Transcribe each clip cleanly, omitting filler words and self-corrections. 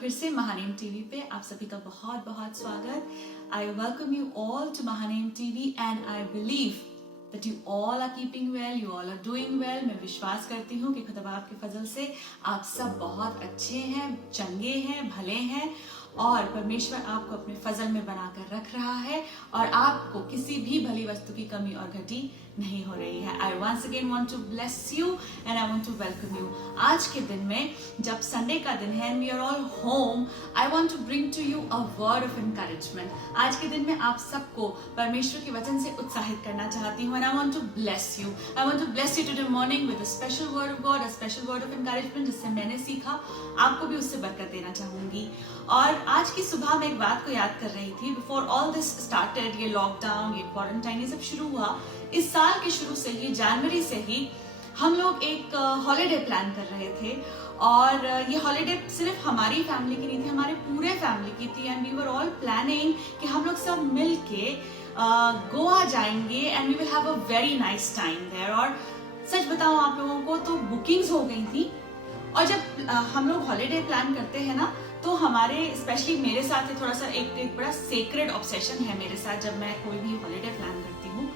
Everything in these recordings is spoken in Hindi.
फिर से महानेम टीवी पे आप सभी का बहुत बहुत स्वागत। I welcome you all to Mahanem TV and I believe that you all are keeping well, you all are doing well। मैं विश्वास करती हूँ कि खुदा आपके फजल से आप सब बहुत अच्छे हैं, चंगे हैं, भले हैं और परमेश्वर आपको अपने फजल में बनाकर रख रहा है और आपको किसी भी भली वस्तु की कमी और घटी नहीं हो रही है। I once again want to bless you and I want to welcome you. आज के दिन में जब संडे का दिन है and we are all home, I want to bring to you a word of encouragement. आज के दिन में आप सबको परमेश्वर के वचन से उत्साहित करना चाहती हूँ and I want to bless you. I want to bless you today morning with a special word of God, a special word of encouragement जिससे मैंने सीखा, आपको भी उससे बरकत देना चाहूंगी। और आज की सुबह मैं एक बात को याद कर रही थी। बिफोर ऑल दिस स्टार्टेड, ये लॉकडाउन, ये क्वारंटाइन, ये सब शुरू हुआ, इस साल के शुरू से ही, जनवरी से ही हम लोग एक हॉलिडे प्लान कर रहे थे और ये हॉलिडे सिर्फ हमारी फैमिली की नहीं थी, हमारे पूरे फैमिली की थी and we were all planning कि हम लोग सब मिल के गोवा जाएंगे and we will have a very nice time there. और सच बताऊं आप लोगों को तो बुकिंग्स हो गई थी और जब हम लोग हॉलिडे प्लान करते हैं ना तो हमारे स्पेशली मेरे साथ थोड़ा सा एक बड़ा सेक्रेड ऑब्सेशन है मेरे साथ। जब मैं कोई भी हॉलिडे प्लान करती हूँ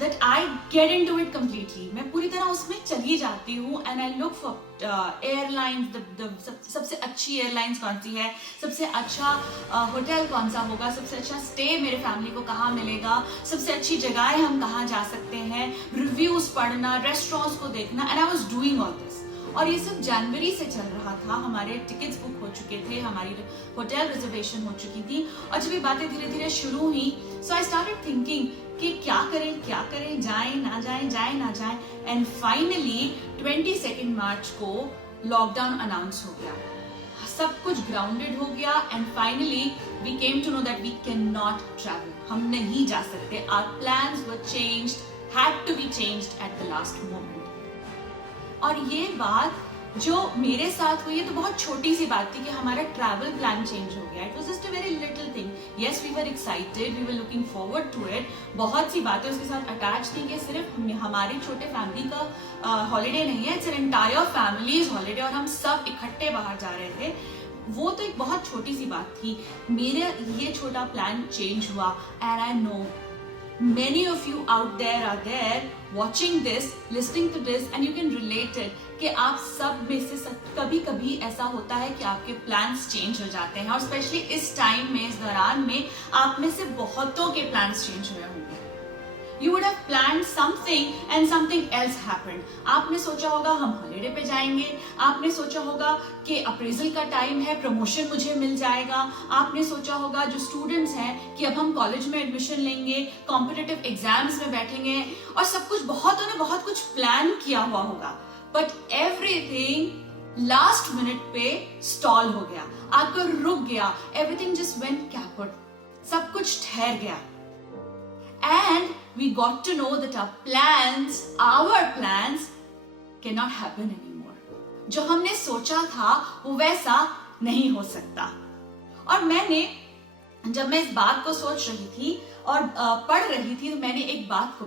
that I get into it completely, मैं पूरी तरह उसमें चली जाती हूँ and I look for airlines, सबसे अच्छी एयरलाइंस कौन सी है, सबसे अच्छा होटल कौन सा होगा, सबसे अच्छा स्टे मेरे फैमिली को कहाँ मिलेगा, सबसे अच्छी जगहें हम कहाँ जा सकते हैं, रिव्यूज पढ़ना, रेस्टोरेंट्स को देखना and I was doing all this। और ये सब जनवरी से चल रहा था, हमारे टिकट्स बुक हो चुके थे, हमारी होटल रिजर्वेशन हो चुकी थी और जब ये बातें धीरे धीरे शुरू हुई सो आई स्टार्टेड थिंकिंग कि क्या करें, जाएं ना जाएं एंड फाइनली 22 मार्च को लॉकडाउन अनाउंस हो गया, सब कुछ ग्राउंडेड हो गया and finally we came to know that we can not travel, हम नहीं जा सकते। Our plans were changed, had to be changed at the last moment. और ये बात जो मेरे साथ हुई है तो बहुत छोटी सी बात थी कि हमारा ट्रैवल प्लान चेंज हो गया। It was just a very little thing. Yes, we were excited, we were looking forward to it. बहुत सी बातें उसके साथ अटैच थी कि सिर्फ हमारी छोटे फैमिली का हॉलीडे नहीं है, it's an entire families holiday और हम सब इकट्ठे बाहर जा रहे थे। वो तो एक बहुत छोटी सी बात थी। मेरा ये छोटा प्लान चेंज हुआ and I know many of you out there are there watching this, listening to this and you can relate it कि आप सब में से कभी कभी ऐसा होता है कि आपके प्लान्स चेंज हो जाते हैं और स्पेशली इस टाइम में, इस दौरान में आप में से बहुतों के प्लान्स चेंज हुए होंगे। You would have planned something and something else happened। आपने सोचा होगा हम हॉलिडे पे जाएंगे, आपने सोचा होगा कि अप्रेजल का टाइम है, प्रमोशन मुझे मिल जाएगा, आपने सोचा होगा जो स्टूडेंट्स हैं कि अब हम कॉलेज में एडमिशन लेंगे, कॉम्पिटिटिव एग्जाम्स में बैठेंगे और सब कुछ, बहुतों ने बहुत कुछ प्लान किया हुआ होगा बट एवरीथिंग लास्ट मिनट पे स्टॉल हो गया, आकर रुक गया। एवरीथिंग जस्ट वेंट कैपट, सब कुछ ठहर गया and we got to know that our plans cannot happen anymore। जो हमने सोचा था वो वैसा नहीं हो सकता। और जब मैं इस बात को सोच रही थी और पढ़ रही थी तो मैंने एक बात को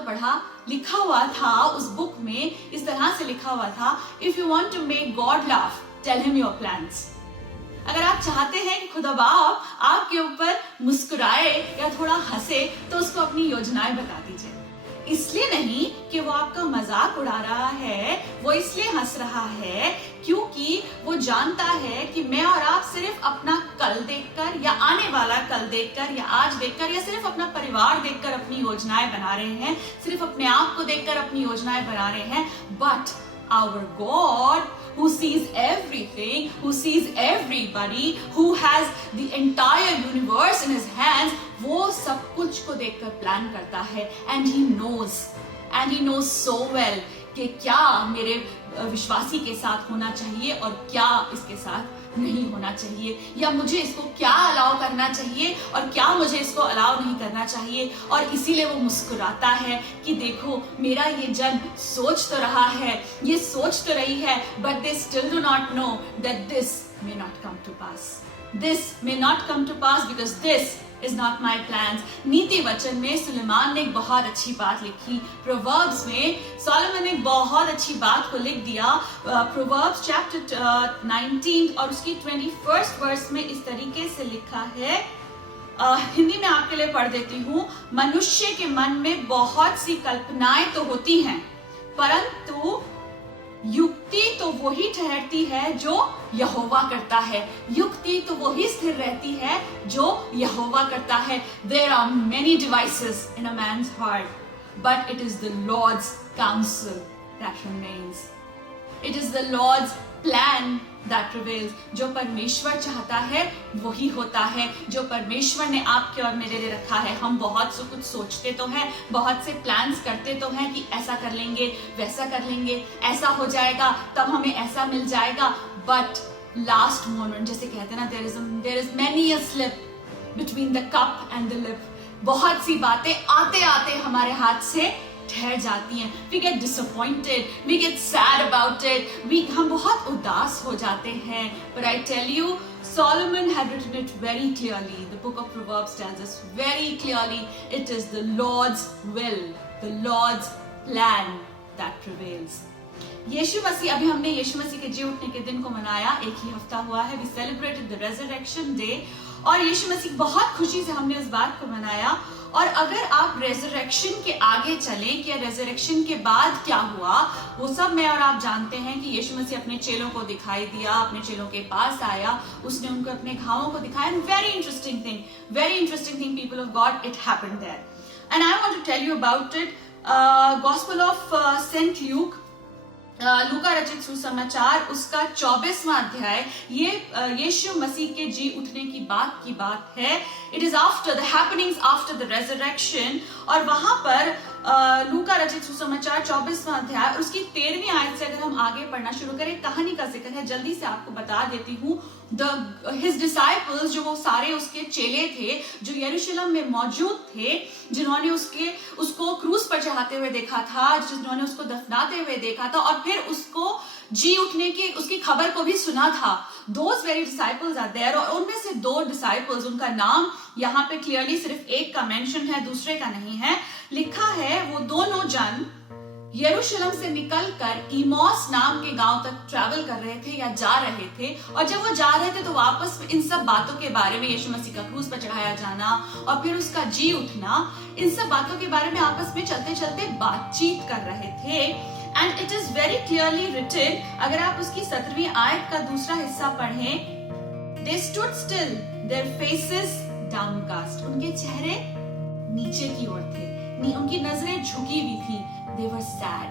पढ़ा, लिखा हुआ था उस बुक में, इस तरह से लिखा हुआ था, if you want to make God laugh, tell him your plans। अगर आप चाहते हैं कि खुदा बाप आपके ऊपर मुस्कुराए या थोड़ा हंसे तो उसको अपनी योजनाएं बता दीजिए। इसलिए नहीं कि वो आपका मजाक उड़ा रहा है, वो इसलिए हंस रहा है क्योंकि वो जानता है कि मैं और आप सिर्फ अपना कल देखकर या आने वाला कल देखकर या आज देखकर या सिर्फ अपना परिवार देखकर अपनी योजनाएं बना रहे हैं, सिर्फ अपने आप को देखकर अपनी योजनाएं बना रहे हैं। But our God who sees everything, who sees everybody, who has the entire universe in his hands, वो सब कुछ को देखकर प्लान करता है and he knows so well कि क्या मेरे विश्वासी के साथ होना चाहिए और क्या इसके साथ नहीं होना चाहिए, या मुझे इसको क्या अलाउ करना चाहिए और क्या मुझे इसको अलाउ नहीं करना चाहिए। और इसीलिए वो मुस्कुराता है कि देखो मेरा ये जन सोच तो रहा है, ये सोच तो रही है, but they still do not know that this may not come to pass। This may not come to pass because this is not my plans. नीति वचन में सुलेमान ने एक बहुत अच्छी बात लिखी. Proverbs में सोलोमन ने एक बहुत अच्छी बात को लिख दिया. Proverbs chapter 19 और उसकी 21st verse में इस तरीके से लिखा है. हिंदी में आपके लिए पढ़ देती हूँ. मनुष्य के मन में बहुत सी कल्पनाएं तो होती हैं, परंतु युक्ति तो वही ठहरती है जो यहोवा करता है. युक्ति तो वही स्थिर रहती है जो यहोवा करता है. There are many devices in a man's heart, but it is the Lord's counsel that remains. It is the Lord's plan that prevails. जो परमेश्वर चाहता है वही होता है. जो परमेश्वर ने आपके और मेरे लिए रखा है. हम बहुत से कुछ सोचते तो हैं, बहुत से प्लान्स करते तो हैं कि ऐसा कर लेंगे, वैसा कर लेंगे, ऐसा हो जाएगा, तब हमें ऐसा मिल जाएगा. बट लास्ट मोमेंट, जैसे कहते हैं ना, there is many a slip between the cup and the lip. बहुत सी बातें आते आते हमारे हाथ से ठहर जाती हैं. We get disappointed, we get sad about it, हम बहुत उदास हो जाते हैं. But I tell you, Solomon had written it very clearly. The book of Proverbs tells us very clearly, it is the Lord's will, the Lord's plan that prevails. यीशु मसीह, अभी हमने यीशु मसीह के जी उठने के दिन को मनाया. एक ही हफ्ता हुआ है. We celebrated the resurrection day. और यीशु मसीह बहुत खुशी से हमने उस बात को मनाया. और अगर आप रेजरेक्शन के आगे चलें कि रेजरेक्शन के बाद क्या हुआ, वो सब मैं और आप जानते हैं कि यीशु मसीह अपने चेलों को दिखाई दिया, अपने चेलों के पास आया, उसने उनको अपने घावों को दिखाया. And very interesting thing people of God, it happened there. And I want to tell you about it. Gospel of Saint Luke, लूका रचित सुसमाचार, उसका 24वां अध्याय, ये यीशु मसीह के जी उठने की बात है. It is after the happenings after the resurrection. और वहां पर लूका रचित सुसमाचार 24वां अध्याय और उसकी 13वीं आयत से अगर हम आगे पढ़ना शुरू करें, कहानी का जिक्र है. जल्दी से आपको बता देती हूँ. हिज डिसाइपल्स, जो वो सारे उसके चेले थे जो यरूशलेम में मौजूद थे, जिन्होंने उसको क्रूस पर चढ़ाते हुए देखा था, जिन्होंने उसको दफनाते हुए देखा था और फिर उसको जी उठने की उसकी खबर को भी सुना था. Those very disciples are there. और उनमें से 2 डिसाइपल्स, उनका नाम यहाँ पे क्लियरली सिर्फ एक का मेंशन है, दूसरे का नहीं है. लिखा है वो दोनों जन यरूशलेम से निकलकर इमोस नाम के गांव तक ट्रैवल कर रहे थे या जा रहे थे. और जब वो जा रहे थे तो वापस इन सब बातों के बारे में, यीशु मसीह का क्रूस पर चढ़ाया जाना और फिर उसका जी उठना, इन सब बातों के बारे में आपस में चलते चलते बातचीत कर रहे थे. And it is very clearly written, अगर आप उसकी 17वीं आयत का दूसरा हिस्सा पढ़ें, they stood still, their faces downcast. उनके चेहरे नीचे की ओर थे, उनकी नजरें झुकी हुई थी. They were sad.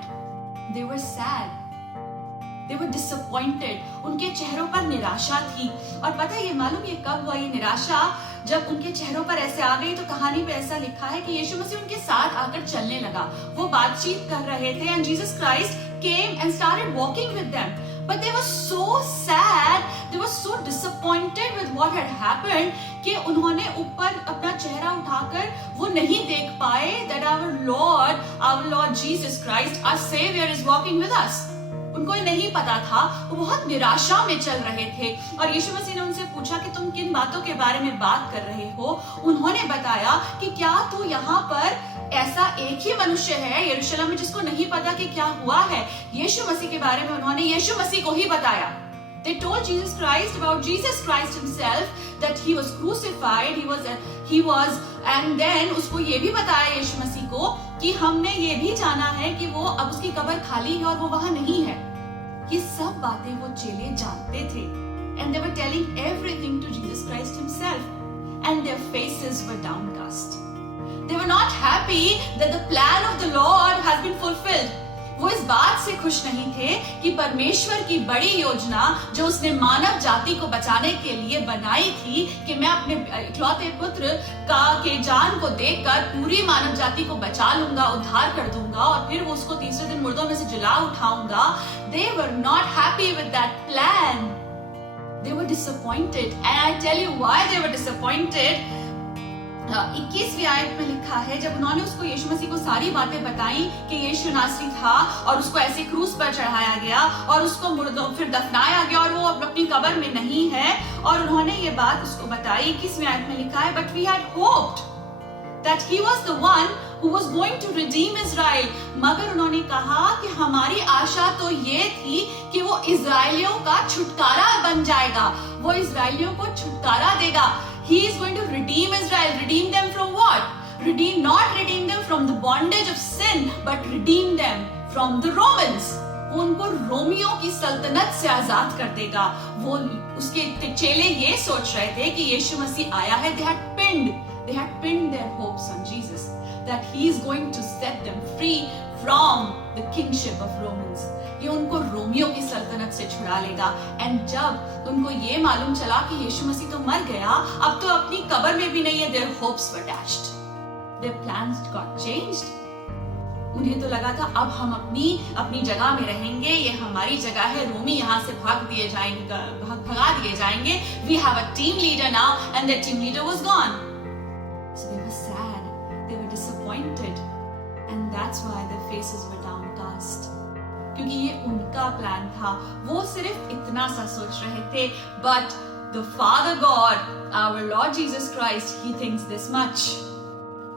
They were disappointed. उनके चेहरों पर निराशा थी. और पता है ये मालूम ये कब हुआ ये निराशा? जब उनके चेहरों पर ऐसे आ गई, तो कहानी पे ऐसा लिखा है कि यीशु मसीह उनके साथ आकर चलने लगा. वो बातचीत कर रहे थे and Jesus Christ came and started walking with them. But they were so sad, they were so disappointed with what had happened कि उन्होंने ऊपर अपना चेहरा उठाकर वो नहीं देख पाए that our Lord Jesus Christ, our Savior is walking with us. उनको नहीं पता था. वो बहुत निराशा में चल रहे थे. और यीशु मसीह ने उनसे पूछा कि तुम किन बातों के बारे में बात कर रहे हो. उन्होंने बताया कि क्या तू यहाँ पर ऐसा एक ही मनुष्य है यरूशलेम में जिसको नहीं पता कि क्या हुआ है. यीशु मसीह के बारे में उन्होंने यीशु मसीह को ही बताया. They told Jesus Christ about Jesus Christ himself, that he was crucified, he was, and then उसको ये भी बताया यीशु मसीह को कि हमने ये भी जाना है कि वो अब उसकी कब्र खाली है और वो वहां नहीं है. ये सब बातें वो चेले जानते थे. And they were telling everything to Jesus Christ himself, and their faces were downcast. They were not happy that the plan of the Lord has been fulfilled. वो इस बात से खुश नहीं थे कि परमेश्वर की बड़ी योजना जो उसने मानव जाति को बचाने के लिए बनाई थी कि मैं अपने इकलौते पुत्र के जान को देकर पूरी मानव जाति को बचा लूंगा, उद्धार कर दूंगा और फिर वो उसको तीसरे दिन मुर्दों में से जिला उठाऊंगा. They were not happy with that plan. They were disappointed. And I tell you why they were disappointed. 21वीं आयत में लिखा है, जब उन्होंने उसको यीशु मसीह को सारी बातें बताई कि यीशु नासरी था और उसको ऐसे क्रूस पर चढ़ाया गया और उसको मुर्दों फिर दफनाया गया और वो अब अपनी कब्र में नहीं है, और उन्होंने ये बात उसको बताई। 21वीं आयत में लिखा है, but we had hoped that he was the one who was going to redeem Israel। मगर उन्होंने कहा कि हमारी आशा तो ये थी कि वो इजराइलियों का छुटकारा बन जाएगा, वो इजराइलियों को छुटकारा देगा। He is going to redeem Israel. Redeem them from what? Not redeem them from the bondage of sin, but redeem them from the Romans। उनको रोमियों की सल्तनत से आजाद कर देगा। वो उसके चेले ये सोच रहे थे कि यीशु मसीह आया है। They had pinned their hopes on Jesus, that he is going to set them free from the kingship of Romans। ये उनको रोमियों की सल्तनत से छुड़ा लेगा। एंड जब उनको ये मालूम चला कि यीशु मसीह तो मर गया, अब तो अपनी कब्र में भी नहीं है, their hopes were dashed, their plans got changed। उन्हें तो लगा था अब हम अपनी जगह में रहेंगे, ये हमारी जगह है, रोमी यहाँ से भगा दिए जाएंगे। We have a team leader now, and that team leader was gone। So they were sad, they were disappointed, and that's why their faces were downcast। क्योंकि ये उनका प्लान था, वो सिर्फ इतना सा सोच रहे थे, but the Father God, our Lord Jesus Christ, he thinks this much।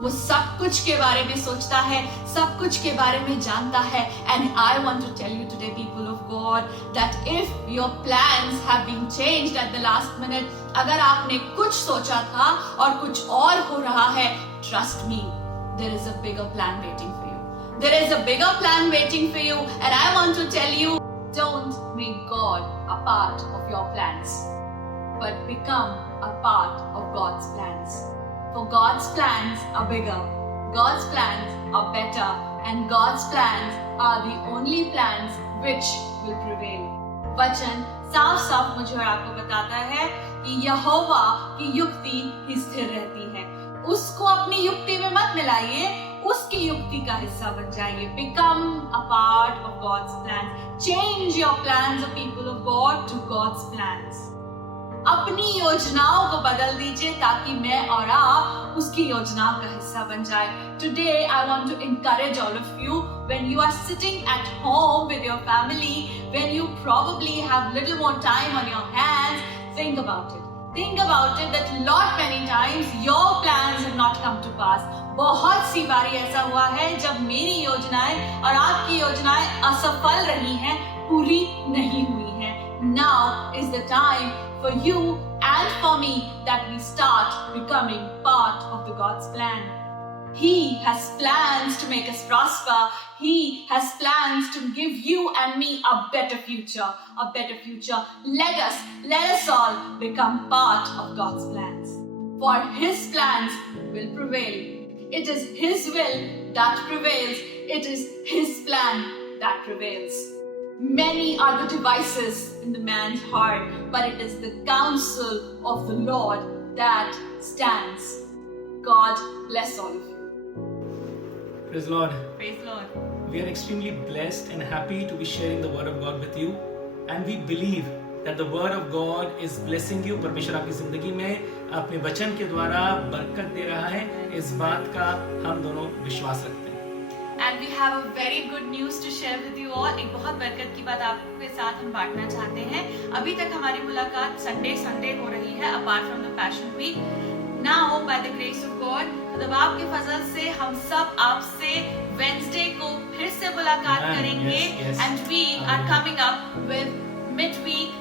वो सब कुछ के बारे में सोचता है, सब कुछ के बारे में जानता है। And I want to tell you today, people of God, that if your plans have been changed at the last minute, अगर आपने कुछ सोचा था और कुछ और हो रहा है, trust me, there is a bigger plan waiting for you। There is a bigger plan waiting for you, and I want to tell you, don't make God a part of your plans, but become a part of God's plans। For God's plans are bigger, God's plans are better, and God's plans are the only plans which will prevail। वचन साफ साफ मुझे और आपको बताता है कि यहोवा की युक्ति ही स्थिर रहती है। उसको अपनी युक्ति में मत मिलाइए, उसकी युक्ति का हिस्सा बन जाइए। Become a part of God's plans। Change your plans, the people of God, to God's plans। अपनी योजनाओं को बदल दीजिए ताकि मैं और आप उसकी योजनाओं का हिस्सा बन जाए। Today I want to encourage all of you, when you are sitting at home with your family, when you probably have little more time on your hands, think about it। Think about it that lot many times your plans have not come to pass। बहुत सी बारी ऐसा हुआ है जब मेरी योजनाएं और आपकी योजनाएं असफल रही हैं, पूरी नहीं हुई हैं। Now is the time for you and for me that we start becoming part of the God's plan। He has plans to make us prosper। He has plans to give you and me a better future, a better future। Let us all become part of God's plans, for His plans will prevail। It is His will that prevails, it is His plan that prevails। Many are the devices in the man's heart, but it is the counsel of the Lord that stands। God bless all of you। Praise Lord। Praise Lord। We are extremely blessed and happy to be sharing the word of God with you, and we believe that the word of God is blessing you। परमेश्वर आपकी जिंदगी में अपने वचन के द्वारा बरकत दे रहा है, इस बात का हम दोनों विश्वास रखते हैं। And we have a very good news to share with you all। एक बहुत बरकत की बात आपके साथ हम बांटना चाहते हैं। अभी तक हमारी मुलाकात संडे हो रही है, apart from the Passion Week। Now by the grace of God, खुदावंद के फजल से हम सब आपसे Wednesday को फिर से मुलाकात करेंगे। And we are coming up with midweek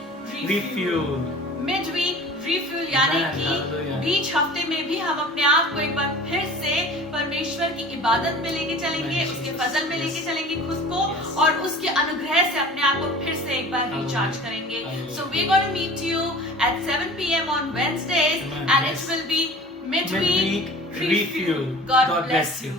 refuel। Midweek refuel यानी कि बीच हफ्ते में भी हम अपने आप को एक बार फिर से परमेश्वर की इबादत में लेके चलेंगे, उसके फजल में लेके चलेंगे खुद को, और उसके अनुग्रह से अपने आप को फिर से एक बार रिचार्ज करेंगे। So we're going to meet you at 7 p.m. on Wednesdays, and it will be midweek refuel। God bless you।